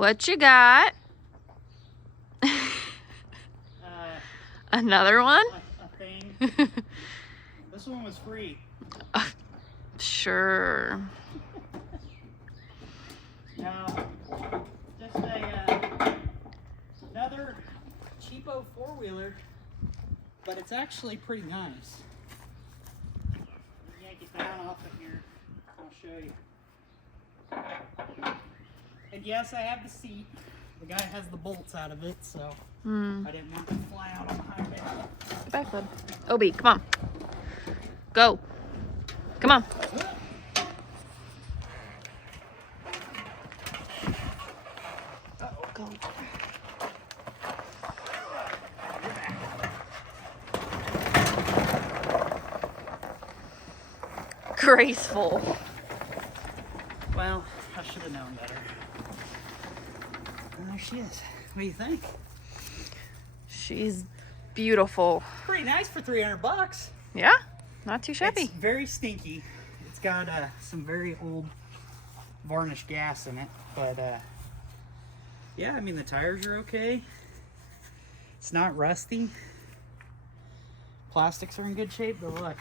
What you got? Another one? A thing. This one was free. Sure. Now, just another cheapo four-wheeler, but it's actually pretty nice. Yank it down off of here. I'll show you. And yes, I have the seat. The guy has the bolts out of it, so I didn't want to fly out on the highway. Get back, bud. Obi, come on. Go. Come on. Go. Graceful. Well, I should have known better. And there she is. What do you think? She's beautiful. Pretty nice for $300. Yeah, not too shabby. It's very stinky. It's got some very old varnished gas in it, but yeah, I mean the tires are okay. It's not rusty. Plastics are in good shape, but look.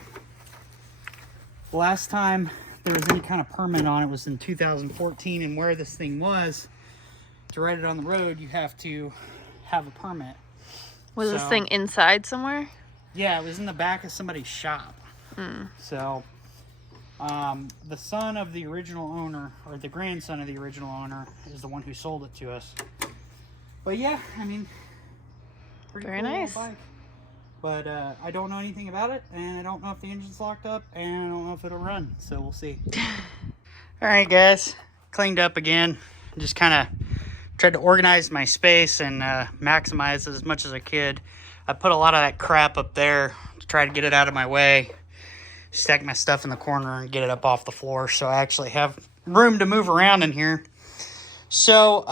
The last time there was any kind of permit on it was in 2014, and where this thing was, to ride it on the road, you have to have a permit. Was this thing inside somewhere? Yeah, it was in the back of somebody's shop. So, the son of the original owner, or the grandson of the original owner, is the one who sold it to us. But yeah, I mean, pretty Very cool nice. bike. But I don't know anything about it, and I don't know if the engine's locked up, and I don't know if it'll run, so we'll see. Alright guys, cleaned up again. Just kind of tried to organize my space and maximize it as much as I could. I put a lot of that crap up there to try to get it out of my way. Stack my stuff in the corner and get it up off the floor, so I actually have room to move around in here. So,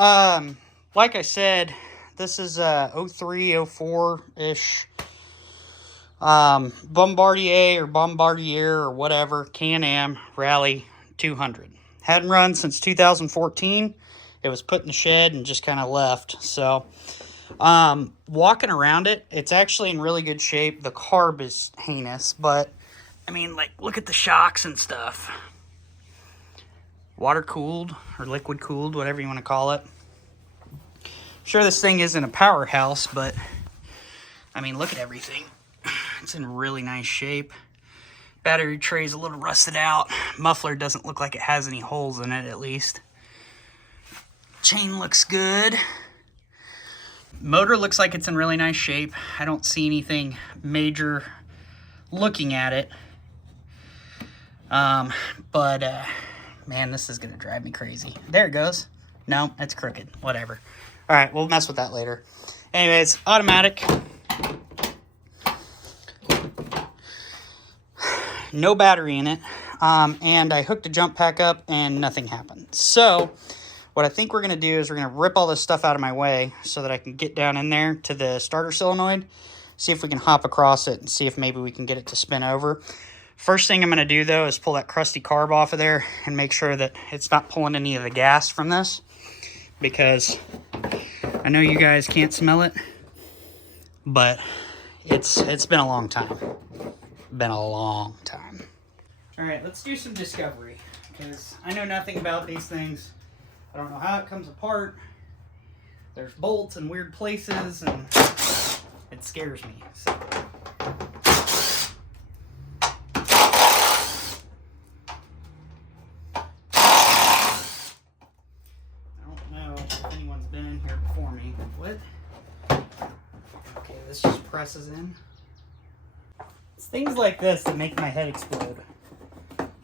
like I said, this is 03, 04-ish Bombardier or whatever, Can-Am Rally 200. Hadn't run since 2014. It was put in the shed and just kind of left. So, walking around it, it's actually in really good shape. The carb is heinous, but I mean, like, look at the shocks and stuff. Water cooled or liquid cooled, whatever you want to call it. Sure, this thing isn't a powerhouse, but I mean, look at everything. It's in really nice shape. Battery tray's a little rusted out. Muffler doesn't look like it has any holes in it, at least. Chain looks good. Motor looks like it's in really nice shape. I don't see anything major looking at it. But man, this is gonna drive me crazy. There it goes. No, it's crooked. Whatever. All right, we'll mess with that later. Anyways, automatic. No battery in it. And I hooked a jump pack up and nothing happened. So what I think we're going to do is we're going to rip all this stuff out of my way so that I can get down in there to the starter solenoid, see if we can hop across it and see if maybe we can get it to spin over. First thing I'm going to do, though, is pull that crusty carb off of there and make sure that it's not pulling any of the gas from this, because I know you guys can't smell it, but it's been a long time. Been a long time. All right, let's do some discovery, because I know nothing about these things. I don't know how it comes apart. There's bolts in weird places, and it scares me. So. I don't know if anyone's been in here before me. What? Okay, this just presses in. It's things like this that make my head explode.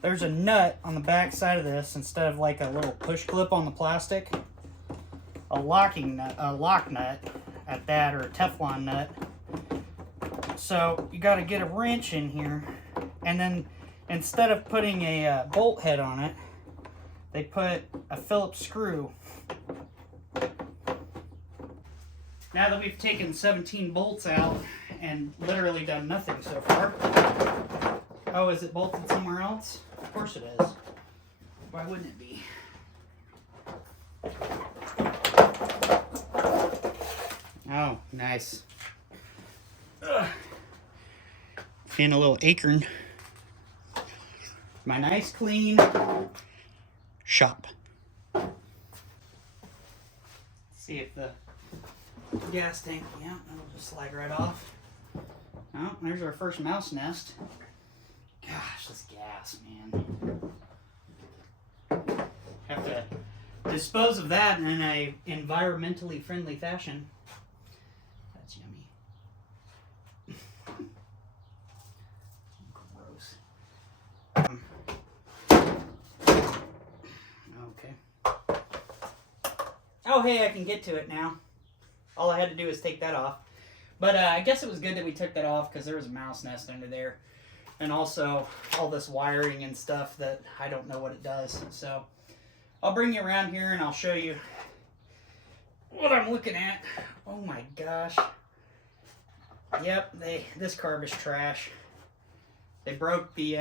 There's a nut on the back side of this instead of like a little push clip on the plastic. A lock nut at that, or a Teflon nut. So you got to get a wrench in here, and then instead of putting a bolt head on it, they put a Phillips screw. Now that we've taken 17 bolts out and literally done nothing so far. Oh, is it bolted somewhere else? Of course it is. Why wouldn't it be? Nice. And a little acorn. My nice clean shop. See if the gas tank, yeah, it'll just slide right off. Oh, there's our first mouse nest. Gosh, this gas, man. Have to dispose of that in a environmentally friendly fashion. That's yummy. Gross. Okay. Oh, hey, I can get to it now. All I had to do was take that off. But I guess it was good that we took that off because there was a mouse nest under there. And also all this wiring and stuff that I don't know what it does. So I'll bring you around here and I'll show you what I'm looking at. Oh my gosh. Yep, this carb is trash. They broke the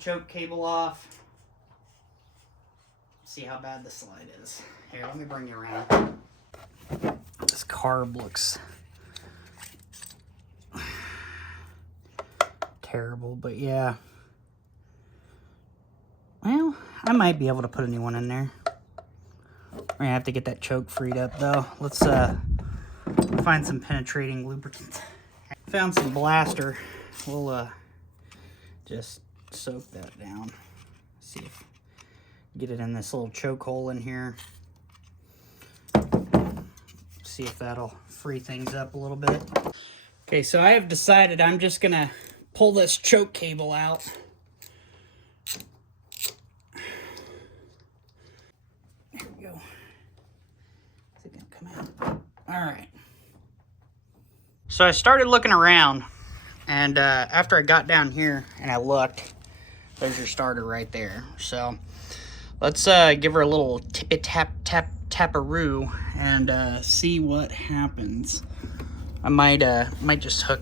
choke cable off. See how bad the slide is. Here, let me bring you around. This carb looks terrible, but yeah. Well, I might be able to put a new one in there. We're gonna have to get that choke freed up though. Let's find some penetrating lubricant. Found some blaster. We'll just soak that down. See if get it in this little choke hole in here. See if that'll free things up a little bit. Okay, so I have decided I'm just gonna pull this choke cable out. There we go. Is it gonna come out? All right. So I started looking around, and after I got down here and I looked, there's your starter right there. So let's give her a little tippy tap tap taparoo and see what happens. I might just hook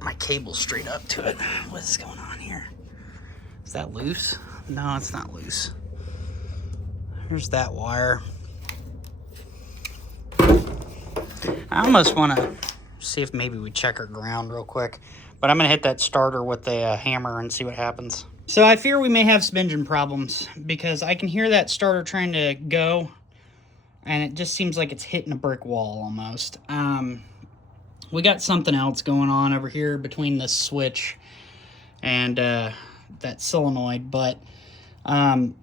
my cable straight up to it. What's going on here? Is that loose? No, it's not loose. There's that wire. I almost want to see if maybe we check our ground real quick, but I'm gonna hit that starter with a hammer and see what happens. So I fear we may have some engine problems because I can hear that starter trying to go and it just seems like it's hitting a brick wall almost. We got something else going on over here between this switch and that solenoid, but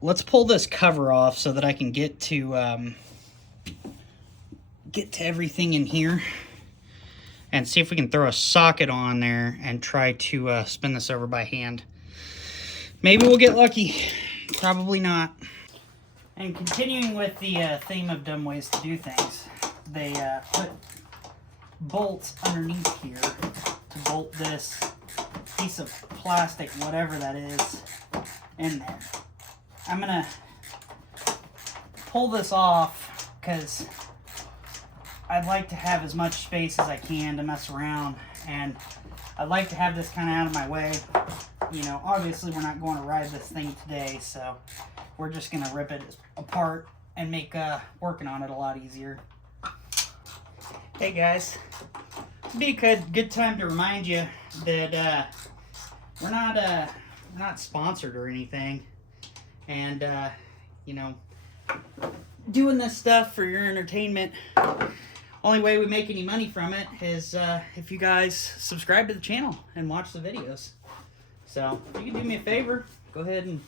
let's pull this cover off so that I can get to everything in here and see if we can throw a socket on there and try to spin this over by hand. Maybe we'll get lucky. Probably not. And continuing with the theme of dumb ways to do things, they put bolts underneath here to bolt this piece of plastic, whatever that is, in there. I'm gonna pull this off because I'd like to have as much space as I can to mess around, and I'd like to have this kind of out of my way. You know, obviously we're not going to ride this thing today, so we're just going to rip it apart and make working on it a lot easier. Hey guys, it'd be a good time to remind you that we're not sponsored or anything, and you know, doing this stuff for your entertainment. Only way we make any money from it is if you guys subscribe to the channel and watch the videos. So if you can do me a favor, go ahead and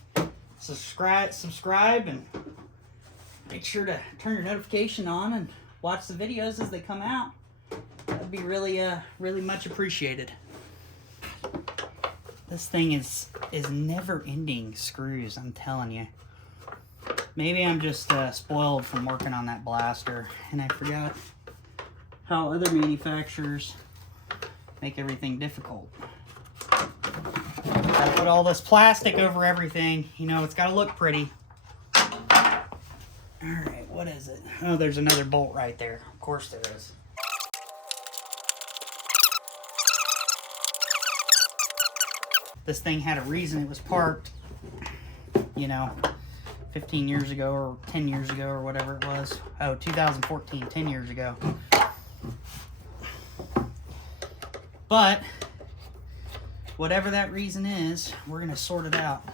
subscribe and make sure to turn your notification on and watch the videos as they come out. That'd be really really much appreciated. This thing is never-ending screws, I'm telling you. Maybe I'm just spoiled from working on that blaster and I forgot how other manufacturers make everything difficult. I put all this plastic over everything. You know, it's got to look pretty. Alright, what is it? Oh, there's another bolt right there. Of course there is. This thing had a reason it was parked. You know, 15 years ago or 10 years ago or whatever it was. Oh, 2014, 10 years ago. But whatever that reason is, we're going to sort it out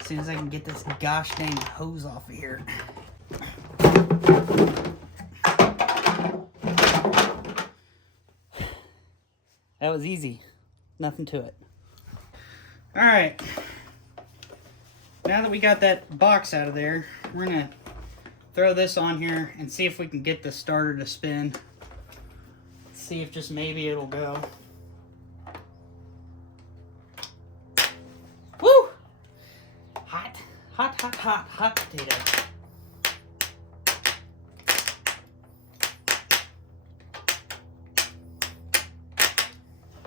as soon as I can get this gosh dang hose off of here. That was easy. Nothing to it. All right. Now that we got that box out of there, we're going to throw this on here and see if we can get the starter to spin. See if just maybe it'll go. Woo! Hot, hot, hot, hot, hot potato.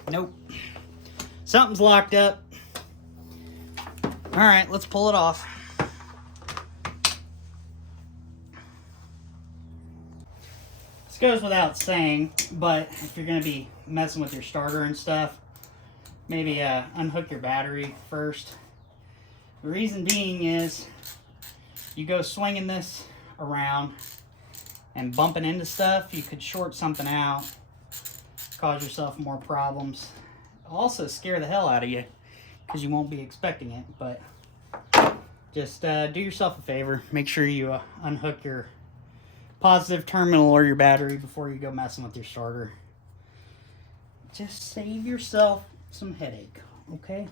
Nope. Something's locked up. All right, let's pull it off. This goes without saying, but if you're going to be messing with your starter and stuff, maybe unhook your battery first. The reason being is you go swinging this around and bumping into stuff, you could short something out, cause yourself more problems. It'll also scare the hell out of you because you won't be expecting it, but just do yourself a favor. Make sure you unhook your positive terminal or your battery before you go messing with your starter. Just save yourself some headache, okay?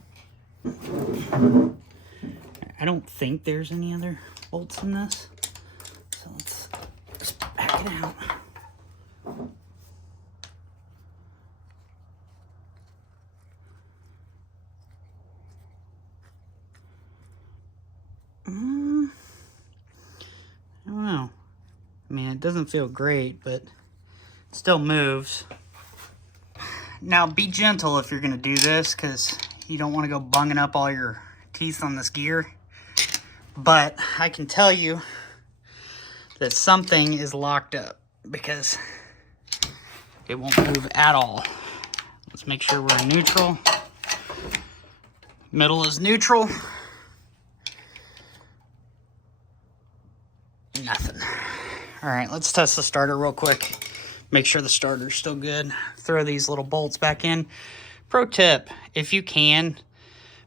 I don't think there's any other bolts in this, so let's just back it out. I don't know. I mean, it doesn't feel great, but it still moves. Now, be gentle if you're going to do this, because you don't want to go bunging up all your teeth on this gear. But I can tell you that something is locked up, because it won't move at all. Let's make sure we're in neutral. Middle is neutral. Nothing. All right, let's test the starter real quick. Make sure the starter's still good. Throw these little bolts back in. Pro tip, if you can,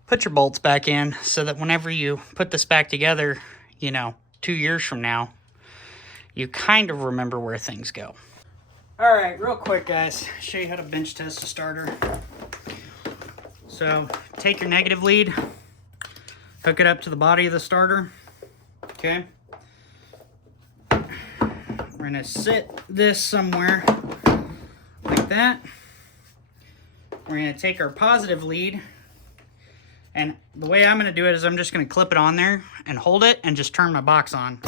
put your bolts back in so that whenever you put this back together, 2 years from now, you kind of remember where things go. All right, real quick, guys. Show you how to bench test a starter. So, take your negative lead, hook it up to the body of the starter, okay? We're going to sit this somewhere like that. We're going to take our positive lead, and the way I'm going to do it is I'm just going to clip it on there and hold it and just turn my box on.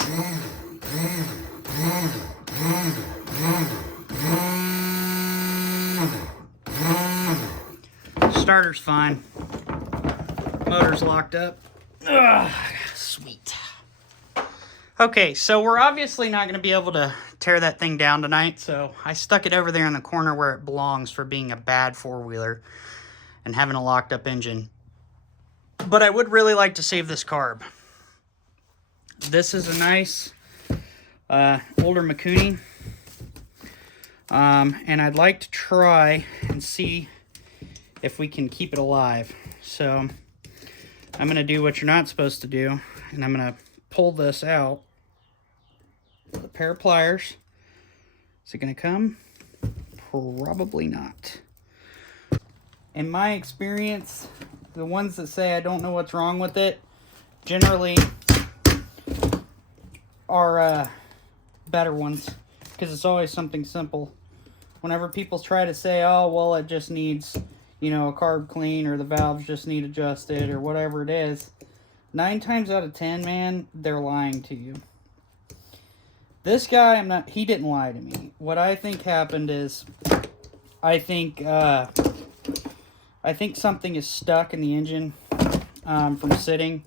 Starter's fine. Motor's locked up. Ugh, sweet. Okay, so we're obviously not going to be able to tear that thing down tonight, so I stuck it over there in the corner where it belongs for being a bad four-wheeler and having a locked-up engine. But I would really like to save this carb. This is a nice older Makuni, and I'd like to try and see if we can keep it alive. So I'm going to do what you're not supposed to do, and I'm going to pull this out with a pair of pliers. Is it going to come? Probably not. In my experience, the ones that say I don't know what's wrong with it generally are better ones, because it's always something simple. Whenever people try to say, oh, well, it just needs, a carb clean, or the valves just need adjusted, or whatever it is, 9 times out of 10, man, they're lying to you. This guy, he didn't lie to me. What I think happened is, I think something is stuck in the engine from sitting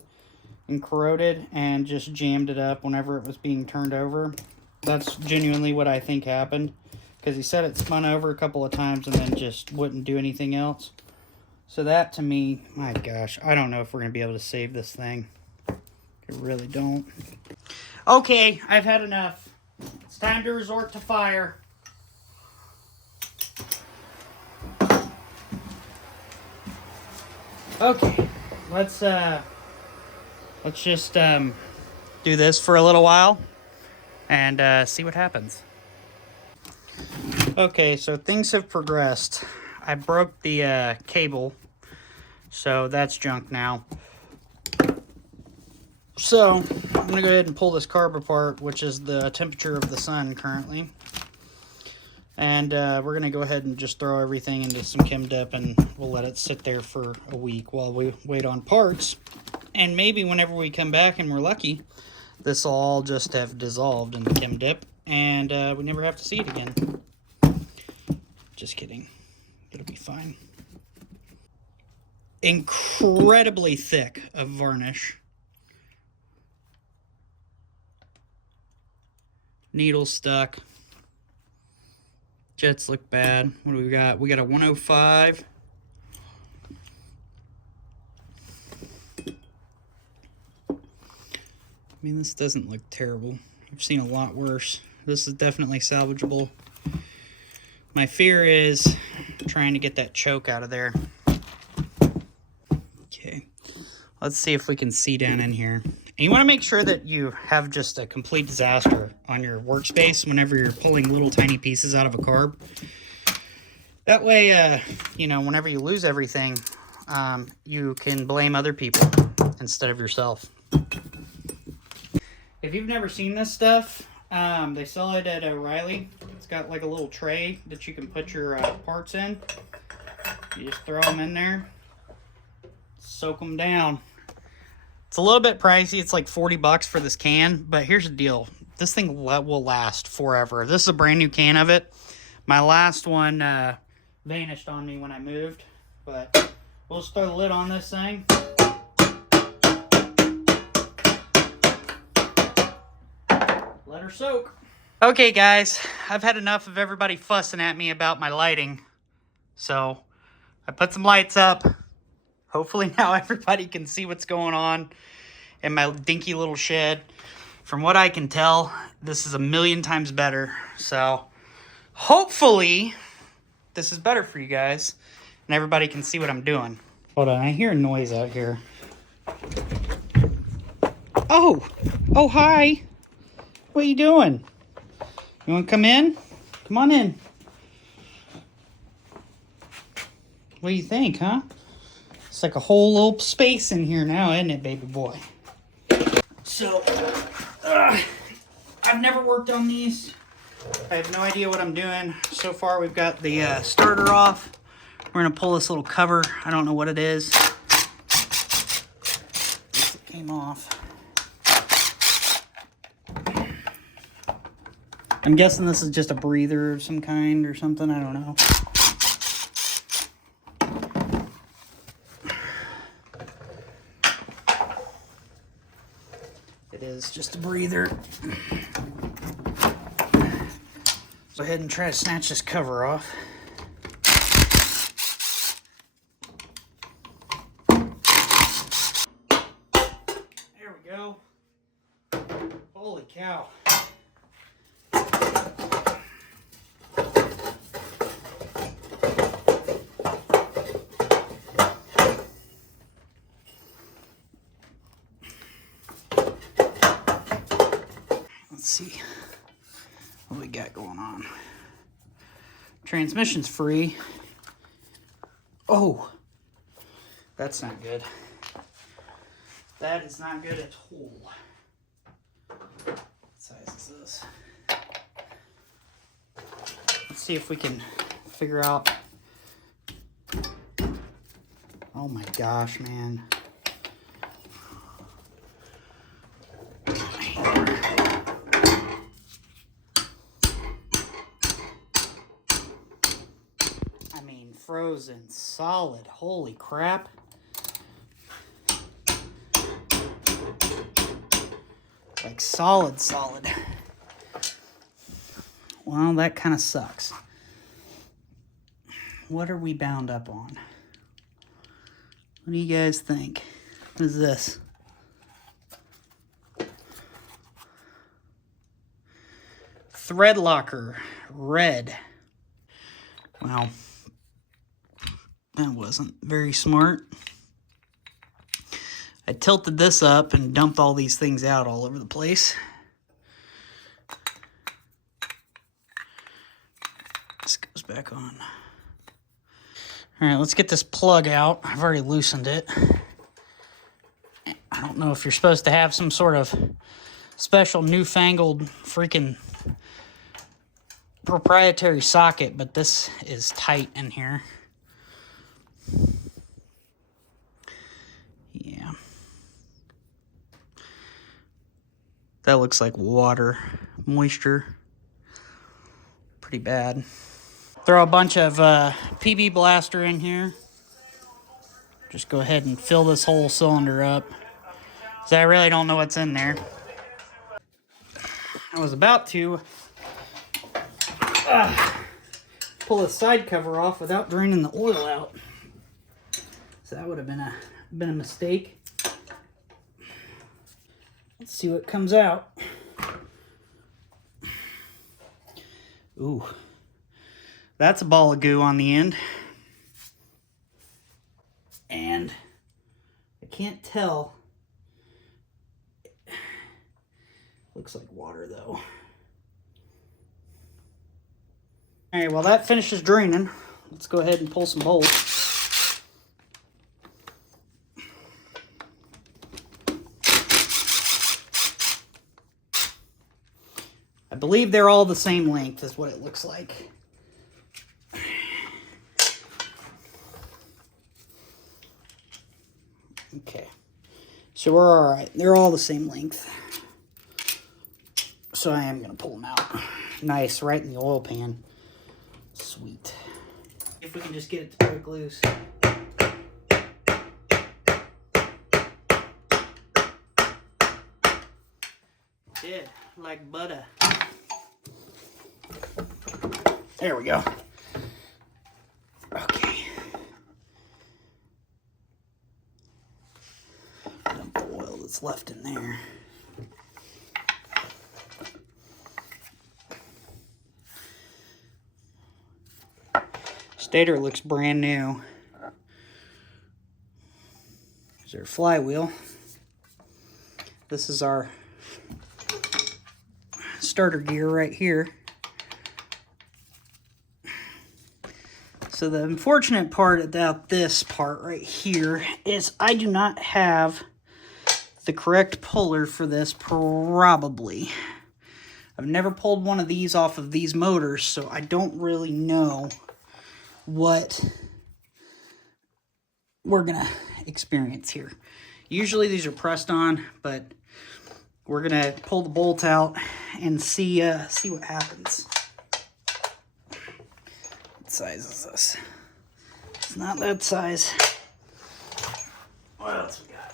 and corroded and just jammed it up whenever it was being turned over. That's genuinely what I think happened, because he said it spun over a couple of times and then just wouldn't do anything else. So that, to me, my gosh, I don't know if we're going to be able to save this thing. It I really don't. Okay, I've had enough. It's time to resort to fire. Okay, let's just do this for a little while and see what happens. Okay, so things have progressed. I broke the cable, so that's junk now. So I'm gonna go ahead and pull this carb apart, which is the temperature of the sun currently. And we're gonna go ahead and just throw everything into some Chem Dip, and we'll let it sit there for a week while we wait on parts. And maybe whenever we come back and we're lucky, this will all just have dissolved in the Chem Dip, and we never have to see it again. Just kidding. It'll be fine. Incredibly thick of varnish. Needle stuck. Jets look bad. What do we got? We got a 105. I mean, this doesn't look terrible. I've seen a lot worse. This is definitely salvageable. My fear is trying to get that choke out of there. Okay. Let's see if we can see down in here. And you want to make sure that you have just a complete disaster on your workspace whenever you're pulling little tiny pieces out of a carb. That way, you know, whenever you lose everything, you can blame other people instead of yourself. If you've never seen this stuff, they sell it at O'Reilly. It's got like a little tray that you can put your parts in. You just throw them in there, soak them down. It's a little bit pricey. It's like 40 bucks for this can, but here's the deal. This thing will last forever. This is a brand new can of it. My last one vanished on me when I moved, but we'll just throw the lid on this thing. Let her soak. Okay, guys, I've had enough of everybody fussing at me about my lighting, so I put some lights up. Hopefully now everybody can see what's going on in my dinky little shed. From what I can tell, this is a million times better. So hopefully this is better for you guys and everybody can see what I'm doing. Hold on, I hear a noise out here. Oh, hi. What are you doing? You want to come in? Come on in. What do you think, huh? It's like a whole little space in here now, isn't it, baby boy? So, I've never worked on these. I have no idea what I'm doing. So far, we've got the starter off. We're going to pull this little cover. I don't know what it is. It came off. I'm guessing this is just a breather of some kind or something. I don't know. Is just a breather. Go ahead and try to snatch this cover off. There we go. Holy cow. Let's see what we got going on. Transmission's free. Oh, that's not good. That is not good at all. What size is this? Let's see if we can figure out. Oh my gosh, man. Frozen solid. Holy crap. Like solid. Well, that kind of sucks. What are we bound up on? What do you guys think? What is this? thread locker, red. Well, that wasn't very smart. I tilted this up and dumped all these things out all over the place. This goes back on. All right, let's get this plug out. I've already loosened it. I don't know if you're supposed to have some sort of special newfangled freaking proprietary socket, but this is tight in here. Yeah. That looks like water, moisture. Pretty bad. Throw a bunch of PB Blaster in here. Just go ahead and fill this whole cylinder up, because I really don't know what's in there. I was about to pull the side cover off without draining the oil out, so that would have been a mistake. Let's see what comes out. Ooh, that's a ball of goo on the end. And I can't tell. Looks like water though. All right, well that finishes draining. Let's go ahead and pull some bolts. I believe they're all the same length is what it looks like. Okay, so we're all right. They're all the same length. So I am gonna pull them out. Nice, right in the oil pan. Sweet. If we can just get it to break loose. Did, like butter. There we go. Okay. Dump the oil that's left in there. Stator looks brand new. There's our flywheel. This is our starter gear right here. So the unfortunate part about this part right here is I do not have the correct puller for this, probably. I've never pulled one of these off of these motors, so I don't really know what we're gonna experience here. Usually these are pressed on, but we're gonna pull the bolt out and see what happens. What size is this? It's not that size. What else we got?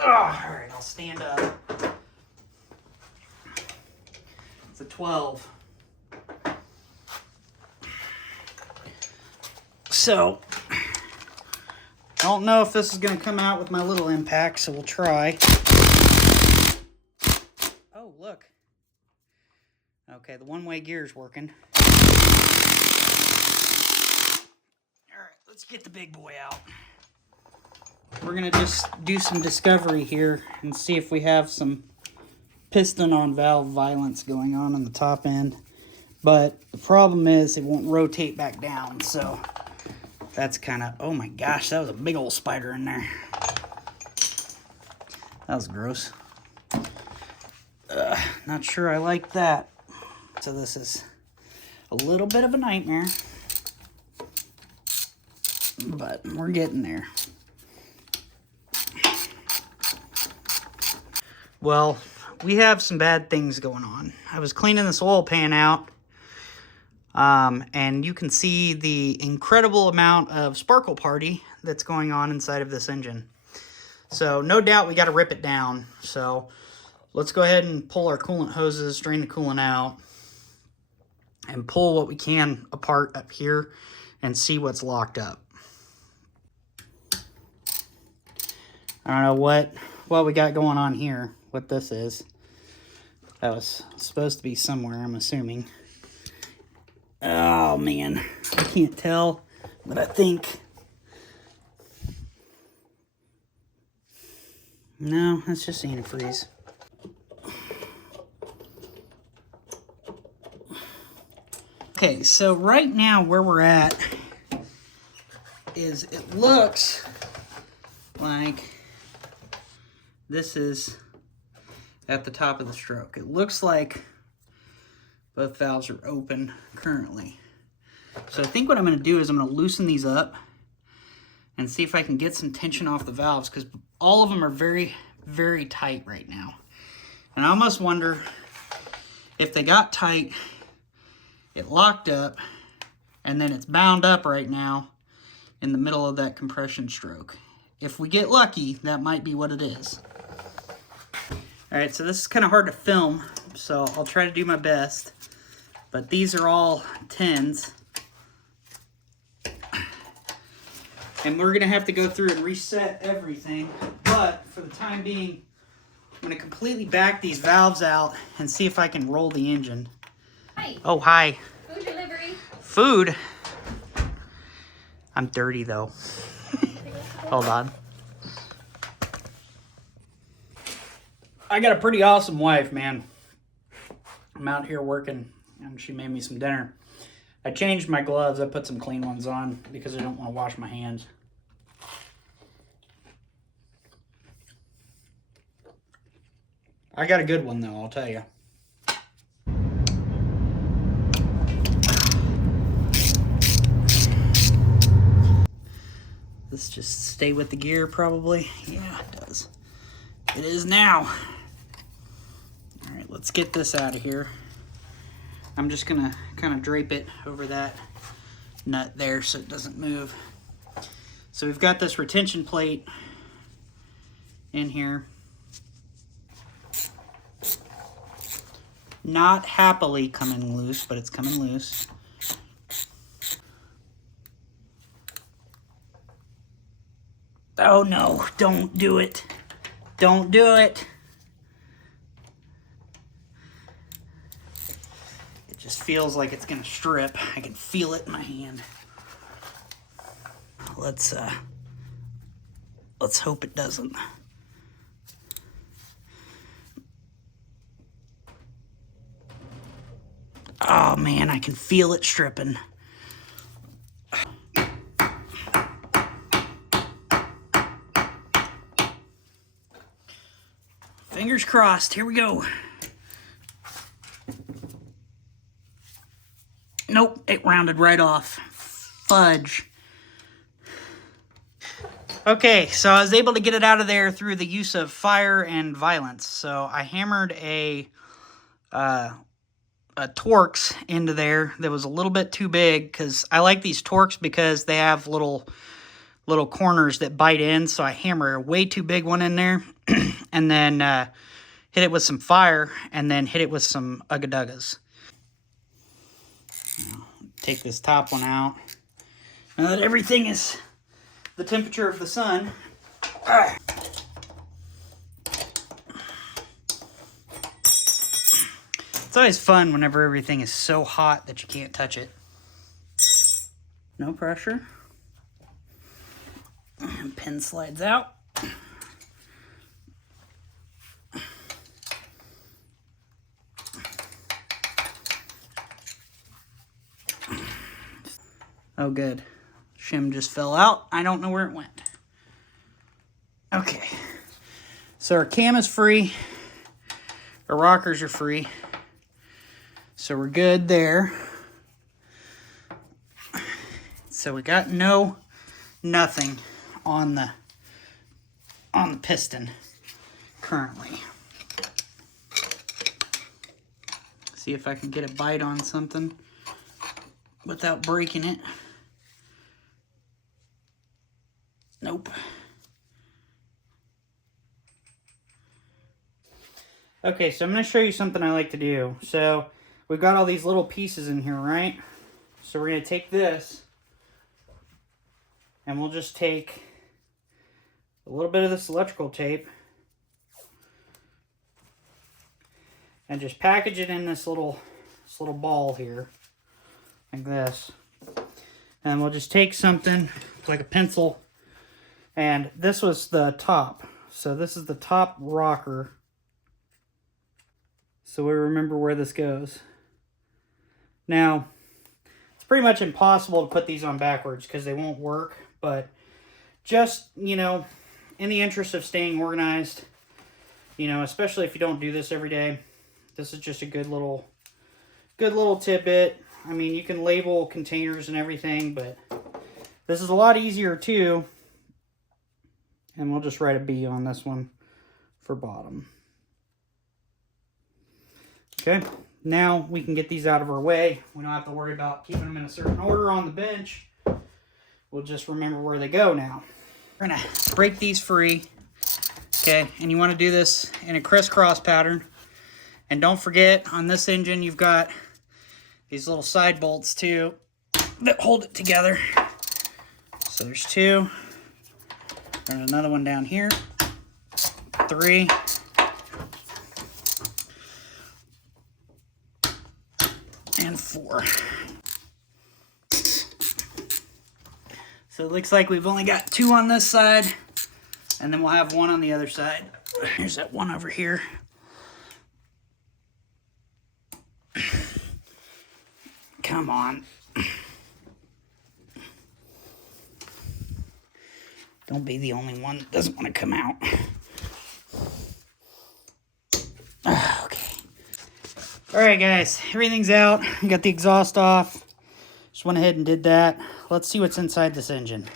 Oh, all right, I'll stand up. It's a 12. So, I don't know if this is going to come out with my little impact, so we'll try. Oh, look. Okay, the one-way gear is working. All right, let's get the big boy out. We're going to just do some discovery here and see if we have some piston on valve violence going on the top end. But the problem is it won't rotate back down, so that's kind of, oh my gosh, that was a big old spider in there. That was gross. Not sure I like that. So this is a little bit of a nightmare, but we're getting there. Well, we have some bad things going on. I was cleaning this oil pan out, and you can see the incredible amount of sparkle party that's going on inside of this engine. So no doubt we got to rip it down. So let's go ahead and pull our coolant hoses, drain the coolant out, and pull what we can apart up here and see what's locked up. I don't know what we got going on here, what this is. That was supposed to be somewhere, I'm assuming. Oh, man. I can't tell, but I think... No, that's just antifreeze. Okay, so right now where we're at is it looks like this is at the top of the stroke. It looks like both valves are open currently. So I think what I'm going to do is I'm going to loosen these up and see if I can get some tension off the valves, because all of them are very, very tight right now. And I almost wonder if they got tight, it locked up, and then it's bound up right now in the middle of that compression stroke. If we get lucky, that might be what it is. All right, so this is kind of hard to film, so I'll try to do my best. But these are all 10s. And we're gonna have to go through and reset everything. But for the time being, I'm gonna completely back these valves out and see if I can roll the engine. Hi. Oh, hi. Food delivery. Food? I'm dirty though. Hold on. I got a pretty awesome wife, man. I'm out here working and she made me some dinner. I changed my gloves. I put some clean ones on because I don't want to wash my hands. I got a good one though, I'll tell you. This just stay with the gear probably. Yeah, it does. It is now. All right, let's get this out of here. I'm just gonna kind of drape it over that nut there so it doesn't move. So we've got this retention plate in here. Not happily coming loose, but it's coming loose. Oh no, don't do it. Don't do it. It just feels like it's gonna strip. I can feel it in my hand. Let's hope it doesn't. Oh man, I can feel it stripping. Fingers crossed, here we go. Nope, it rounded right off. Fudge. Okay, so I was able to get it out of there through the use of fire and violence. So I hammered a Torx into there that was a little bit too big, because I like these Torx because they have little corners that bite in. So I hammer a way too big one in there and then hit it with some fire and then hit it with some Ugga-Duggas. Take this top one out. Now that everything is the temperature of the sun. It's always fun whenever everything is so hot that you can't touch it. No pressure. And pin slides out. Oh, good. Shim just fell out. I don't know where it went. Okay. So our cam is free. Our rockers are free. So we're good there. So we got nothing on the piston currently. See if I can get a bite on something without breaking it. Nope. Okay, so I'm going to show you something I like to do. So we've got all these little pieces in here, right? So we're going to take this and we'll just take a little bit of this electrical tape and just package it in this little ball here, like this. And we'll just take something like a pencil, and this was the top. So this is the top rocker. So we remember where this goes. Now, it's pretty much impossible to put these on backwards because they won't work, but just, you know, in the interest of staying organized, you know, especially if you don't do this every day, this is just a good little tidbit. I mean, you can label containers and everything, but this is a lot easier too. And we'll just write a B on this one for bottom. Okay, now we can get these out of our way. We don't have to worry about keeping them in a certain order on the bench. We'll just remember where they go now. We're gonna break these free. Okay, and you want to do this in a crisscross pattern. And don't forget, on this engine, you've got these little side bolts too that hold it together. So there's 2. There's another one down here. 3. And 4. So it looks like we've only got 2 on this side, and then we'll have 1 on the other side. Here's that one over here. Come on. Don't be the only one that doesn't want to come out. Okay. Alright guys, everything's out. We got the exhaust off. Just went ahead and did that. Let's see what's inside this engine.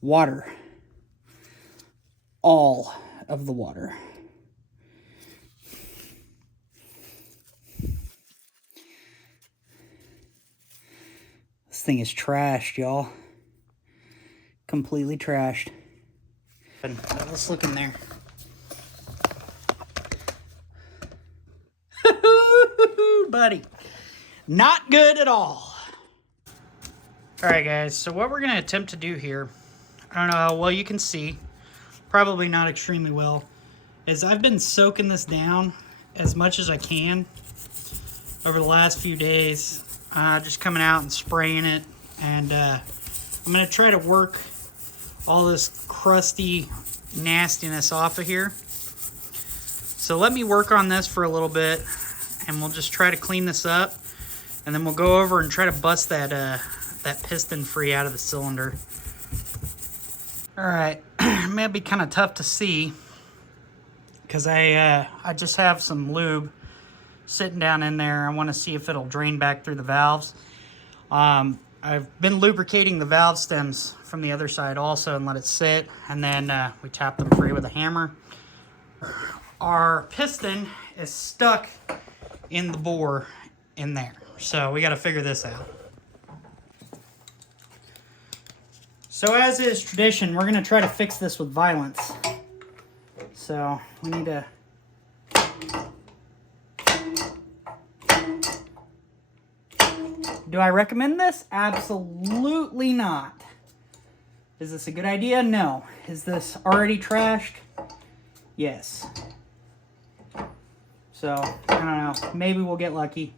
Water. All of the water. This thing is trashed, y'all. Completely trashed. Let's look in there. Buddy. Not good at all. Alright guys, so what we're going to attempt to do here, I don't know how well you can see, probably not extremely well, is I've been soaking this down as much as I can over the last few days. Just coming out and spraying it, and I'm going to try to work all this crusty nastiness off of here. So let me work on this for a little bit, and we'll just try to clean this up, and then we'll go over and try to bust that that piston free out of the cylinder. Alright, it may be kind of tough to see because I just have some lube sitting down in there. I want to see if it'll drain back through the valves. I've been lubricating the valve stems from the other side also and let it sit, and then we tap them free with a hammer. Our piston is stuck in the bore in there, so we got to figure this out. So as is tradition, we're going to try to fix this with violence. So we need to do I recommend this? Absolutely not. Is this a good idea? No. Is this already trashed? Yes. So, I don't know. Maybe we'll get lucky.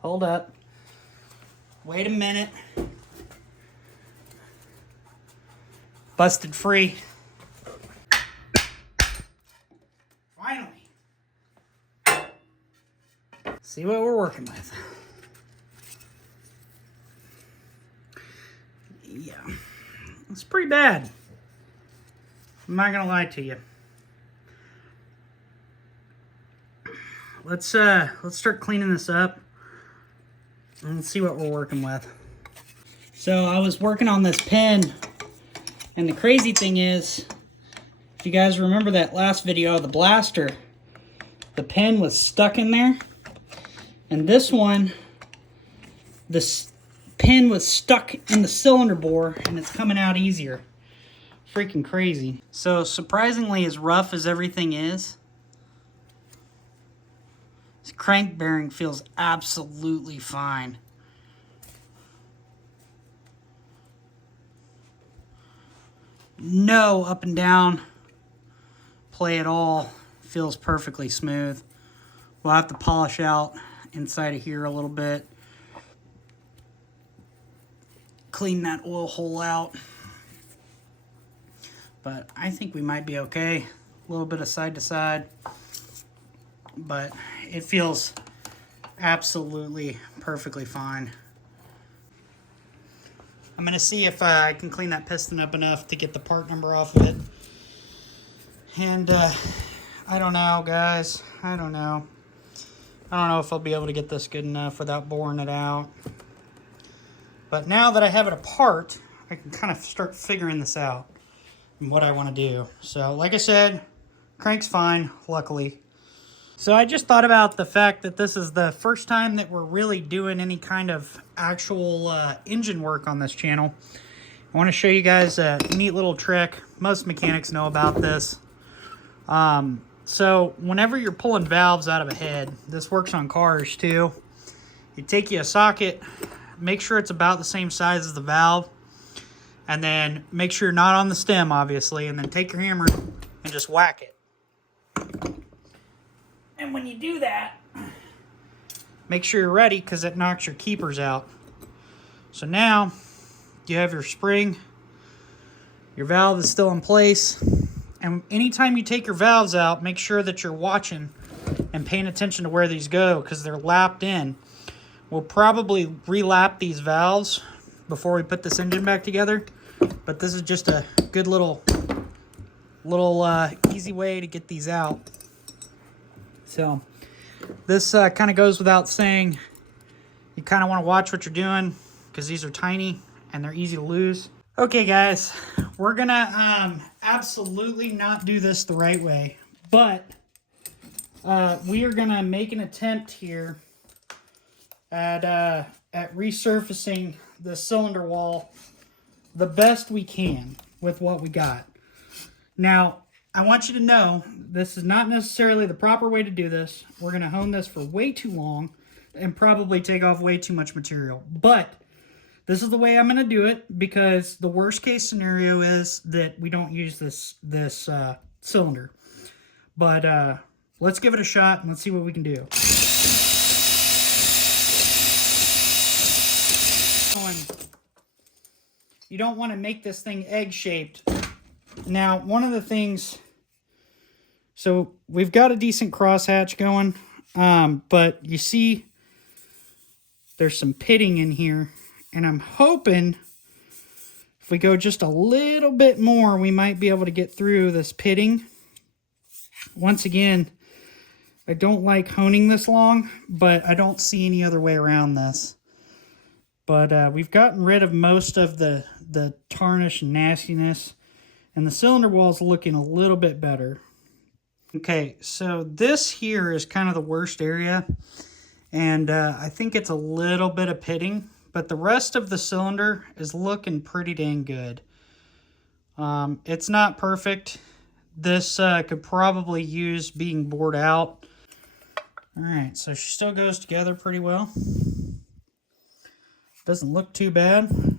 Hold up. Wait a minute. Busted free. Finally. See what we're working with. Yeah. It's pretty bad. I'm not gonna lie to you. Let's start cleaning this up. And let's see what we're working with. So I was working on this pin, and the crazy thing is, if you guys remember that last video of the blaster, the pin was stuck in there. And this one, this pin was stuck in the cylinder bore and it's coming out easier. Freaking crazy. So surprisingly, as rough as everything is, this crank bearing feels absolutely fine. No up and down play at all. Feels perfectly smooth. We'll have to polish out inside of here a little bit. Clean that oil hole out. But I think we might be okay. A little bit of side to side. But it feels absolutely perfectly fine. I'm going to see if I can clean that piston up enough to get the part number off of it. And I don't know, guys. I don't know. I don't know if I'll be able to get this good enough without boring it out. But now that I have it apart, I can kind of start figuring this out and what I want to do. So, like I said, crank's fine, luckily. So I just thought about the fact that this is the first time that we're really doing any kind of actual engine work on this channel. I want to show you guys a neat little trick. Most mechanics know about this. So whenever you're pulling valves out of a head, this works on cars too. You take you a socket, make sure it's about the same size as the valve, and then make sure you're not on the stem, obviously, and then take your hammer and just whack it. And when you do that, make sure you're ready because it knocks your keepers out. So now you have your spring, your valve is still in place, and anytime you take your valves out, make sure that you're watching and paying attention to where these go because they're lapped in. We'll probably relap these valves before we put this engine back together, but this is just a good little easy way to get these out. So this kind of goes without saying. You kind of want to watch what you're doing because these are tiny and they're easy to lose. Okay, guys, we're gonna absolutely not do this the right way, but we are gonna make an attempt here at resurfacing the cylinder wall the best we can with what we got. Now, I want you to know this is not necessarily the proper way to do this. We're going to hone this for way too long and probably take off way too much material. But this is the way I'm going to do it because the worst case scenario is that we don't use this cylinder. But let's give it a shot and let's see what we can do. You don't want to make this thing egg-shaped. Now, one of the things, so we've got a decent crosshatch going, but you see there's some pitting in here, and I'm hoping if we go just a little bit more, we might be able to get through this pitting. Once again, I don't like honing this long, but I don't see any other way around this. But we've gotten rid of most of the tarnish and nastiness. And the cylinder wall is looking a little bit better. Okay, so this here is kind of the worst area. And I think it's a little bit of pitting. But the rest of the cylinder is looking pretty dang good. It's not perfect. This could probably use being bored out. Alright, so she still goes together pretty well. Doesn't look too bad.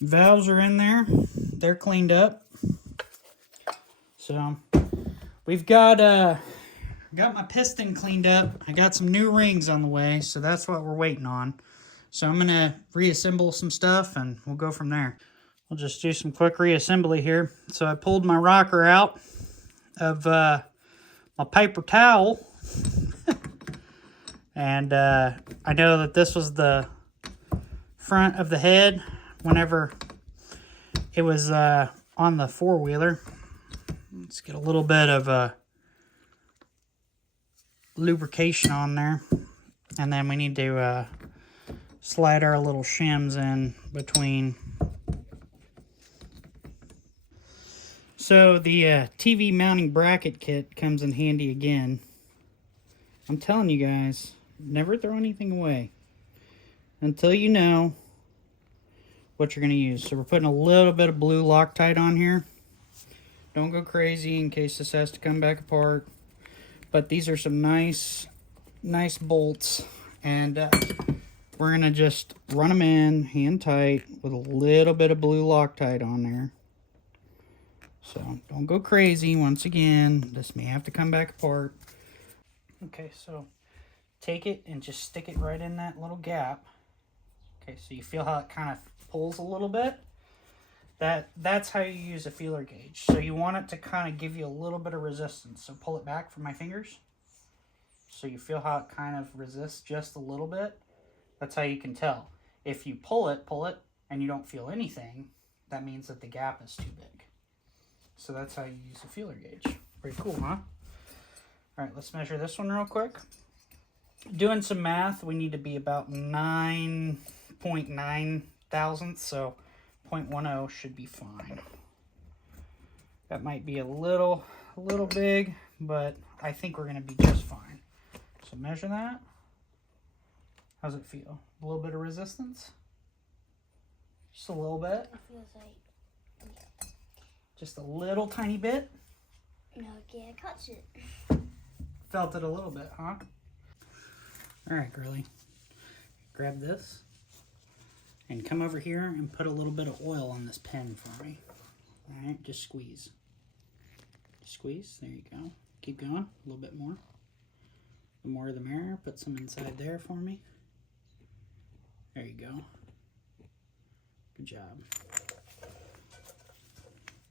Valves are in there. They're cleaned up. So we've got my piston cleaned up. I got some new rings on the way, so that's what we're waiting on. So I'm gonna reassemble some stuff and we'll go from there. We'll just do some quick reassembly here. So I pulled my rocker out of my paper towel. And I know that this was the front of the head whenever it was on the four-wheeler. Let's get a little bit of lubrication on there. And then we need to slide our little shims in between. So the TV mounting bracket kit comes in handy again. I'm telling you guys, never throw anything away. until you know what you're going to use. So we're putting a little bit of blue Loctite on here. Don't go crazy in case this has to come back apart. But these are some nice bolts. And we're going to just run them in hand tight with a little bit of blue Loctite on there. So don't go crazy. Once again, this may have to come back apart. Okay, so take it and just stick it right in that little gap. Okay, so you feel how it kind of pulls a little bit? That's how you use a feeler gauge. So you want it to kind of give you a little bit of resistance. So pull it back from my fingers. So you feel how it kind of resists just a little bit. That's how you can tell. If you pull it, and you don't feel anything, that means that the gap is too big. So that's how you use a feeler gauge. Pretty cool, huh? All right, let's measure this one real quick. Doing some math, we need to be about 9.9 thousandths, so 0.10 should be fine. That might be a little big, but I think we're going to be just fine. So measure that. How's it feel? A little bit of resistance? Just a little bit? It feels like... Just a little tiny bit? No, yeah, it cuts it. Felt it a little bit, huh? Alright, girly. Grab this and come over here and put a little bit of oil on this pen for me. Alright, just squeeze. Squeeze, there you go. Keep going, a little bit more. The more the merrier. Put some inside there for me. There you go. Good job.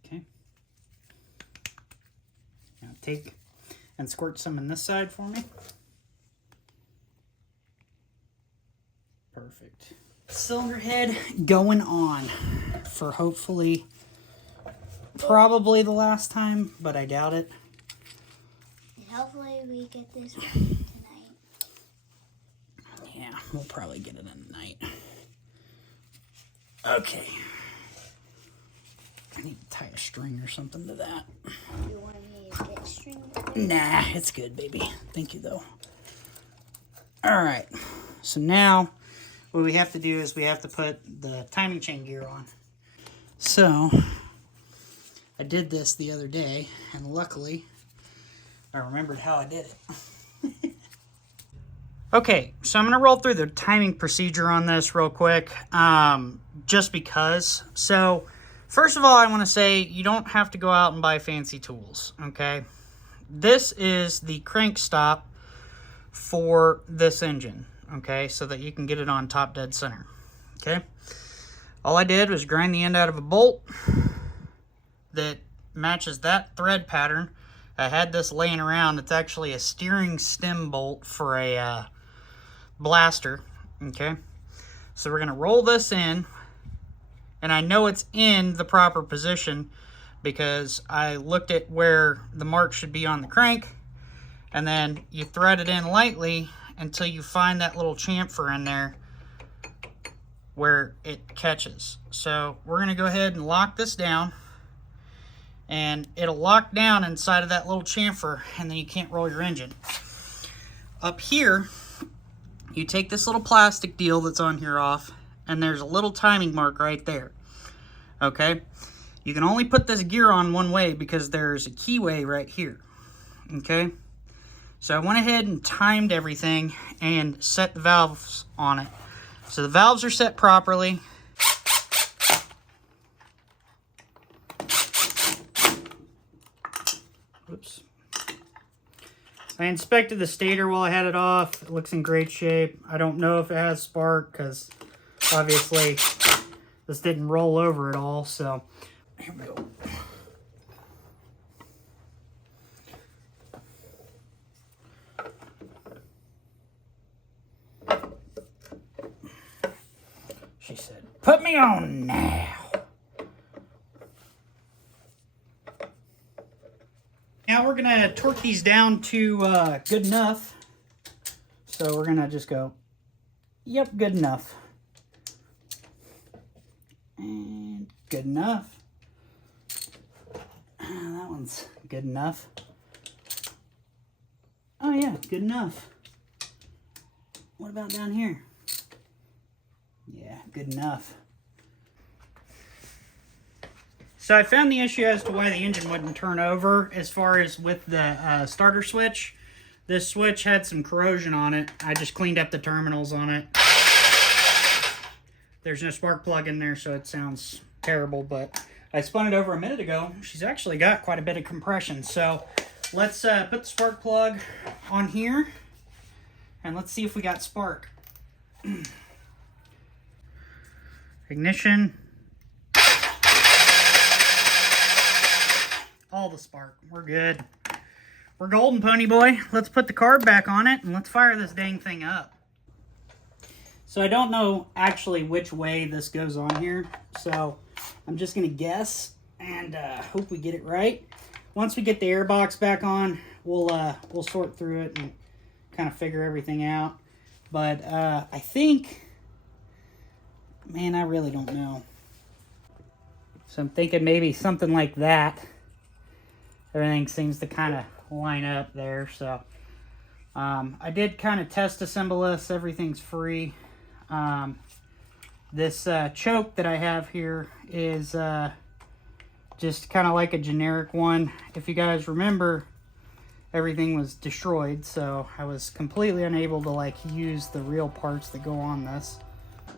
Okay. Now take and squirt some in this side for me. Perfect. Cylinder head going on for hopefully probably the last time, but I doubt it. And hopefully we get this right tonight. Yeah, we'll probably get it in tonight. Okay. I need to tie a string or something to that. You want me to get string? Nah, it's good, baby. Thank you, though. Alright. So now, what we have to do is we have to put the timing chain gear on. So, I did this the other day, and luckily, I remembered how I did it. Okay, so I'm going to roll through the timing procedure on this real quick, just because. So, first of all, I want to say you don't have to go out and buy fancy tools, okay? This is the crank stop for this engine, okay, so that you can get it on top dead center, okay? All I did was grind the end out of a bolt that matches that thread pattern. I had this laying around. It's actually a steering stem bolt for a blaster, okay? So we're going to roll this in, and I know it's in the proper position because I looked at where the mark should be on the crank, and then you thread it in lightly until you find that little chamfer in there where it catches. So we're going to go ahead and lock this down, and it'll lock down inside of that little chamfer, and then you can't roll your engine. Up here, you take this little plastic deal that's on here off, and there's a little timing mark right there. Okay? You can only put this gear on one way because there's a keyway right here. Okay? So I went ahead and timed everything and set the valves on it. So the valves are set properly. Whoops. I inspected the stator while I had it off. It looks in great shape. I don't know if it has spark because obviously this didn't roll over at all. So here we go. She said, "Put me on now." Now we're gonna torque these down to good enough. So we're gonna just go, yep, good enough. And good enough. That one's good enough. Oh yeah, good enough. What about down here? Yeah, good enough. So I found the issue as to why the engine wouldn't turn over as far as with the starter switch. This switch had some corrosion on it. I just cleaned up the terminals on it. There's no spark plug in there, so it sounds terrible, but I spun it over a minute ago. She's actually got quite a bit of compression. So let's put the spark plug on here, and let's see if we got spark. Ignition. All the spark. We're good. We're golden, pony boy. Let's put the carb back on it and let's fire this dang thing up. So I don't know actually which way this goes on here, so I'm just gonna guess and hope we get it right. Once we get the air box back on, we'll sort through it and kind of figure everything out. But I think, man, I really don't know. So I'm thinking maybe something like that. Everything seems to kind of line up there. So I did kind of test assemble this. Everything's free. This choke that I have here is just kind of like a generic one. If you guys remember, everything was destroyed, so I was completely unable to like use the real parts that go on this.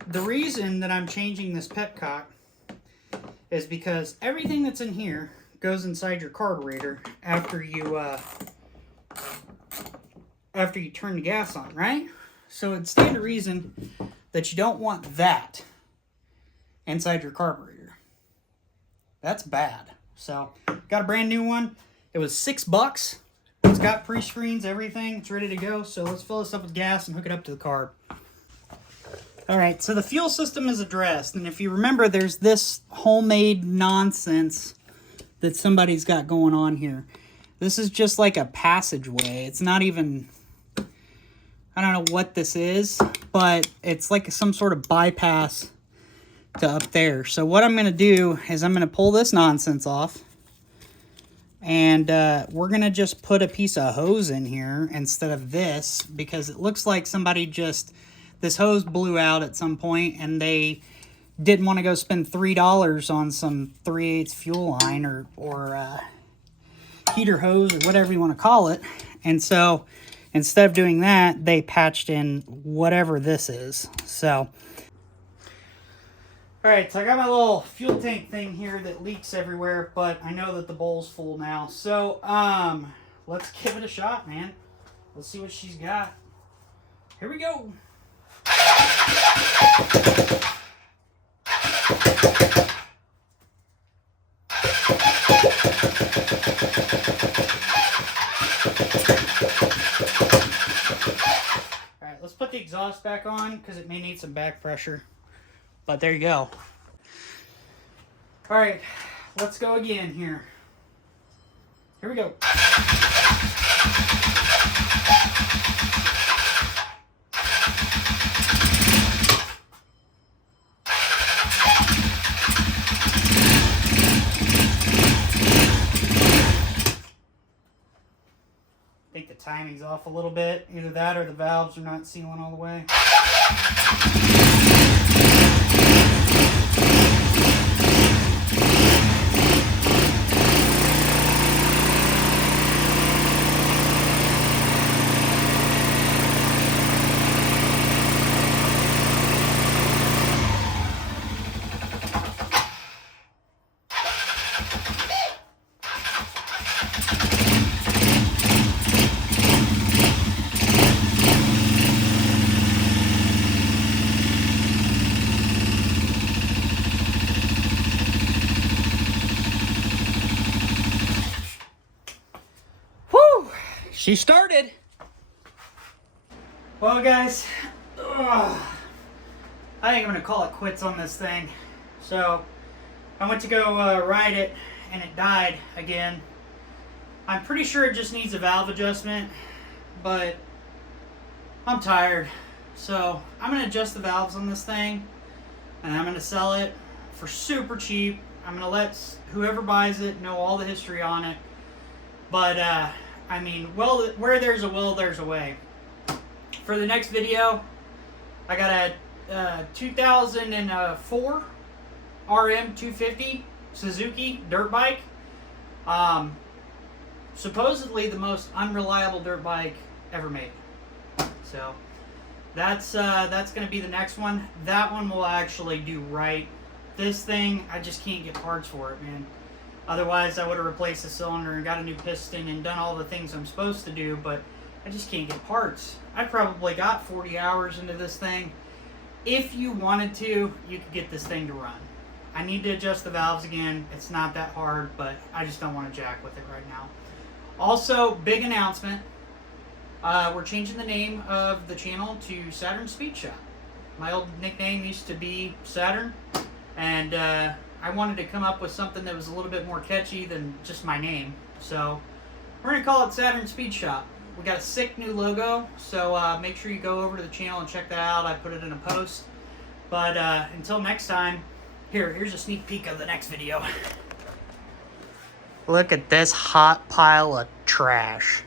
The reason that I'm changing this petcock is because everything that's in here goes inside your carburetor after you turn the gas on, right? So it stands to reason that you don't want that inside your carburetor. That's bad. So got a brand new one. It was $6. It's got pre-screens, everything. It's ready to go. So let's fill this up with gas and hook it up to the carb. All right, so the fuel system is addressed. And if you remember, there's this homemade nonsense that somebody's got going on here. This is just like a passageway. It's not even, I don't know what this is, but it's like some sort of bypass to up there. So what I'm going to do is I'm going to pull this nonsense off, and we're going to just put a piece of hose in here instead of this, because it looks like somebody just, this hose blew out at some point and they didn't want to go spend $3 on some 3/8 fuel line or heater hose or whatever you want to call it. And so instead of doing that, they patched in whatever this is. So, all right, so I got my little fuel tank thing here that leaks everywhere, but I know that the bowl's full now. So, let's give it a shot, man. Let's see what she's got. Here we go. Alright, let's put the exhaust back on because it may need some back pressure. But there you go. Alright, let's go again here. Here we go. I think the timing's off a little bit. Either that or the valves are not sealing all the way. She started. Well, guys, I think I'm going to call it quits on this thing. So, I went to go ride it, and it died again. I'm pretty sure it just needs a valve adjustment, but I'm tired. So, I'm going to adjust the valves on this thing, and I'm going to sell it for super cheap. I'm going to let whoever buys it know all the history on it. But, I mean, well, where there's a will, there's a way. For the next video, I gotta 2004 RM250 Suzuki dirt bike. Supposedly the most unreliable dirt bike ever made. So that's going to be the next one. That one will actually do right. This thing, I just can't get parts for it, man. Otherwise, I would have replaced the cylinder and got a new piston and done all the things I'm supposed to do, but I just can't get parts. I probably got 40 hours into this thing. If you wanted to, you could get this thing to run. I need to adjust the valves again. It's not that hard, but I just don't want to jack with it right now. Also, big announcement. We're changing the name of the channel to Saturn Speed Shop. My old nickname used to be Saturn, and I wanted to come up with something that was a little bit more catchy than just my name. So we're going to call it Saturn Speed Shop. We got a sick new logo, so make sure you go over to the channel and check that out. I put it in a post. But until next time, here's a sneak peek of the next video. Look at this hot pile of trash.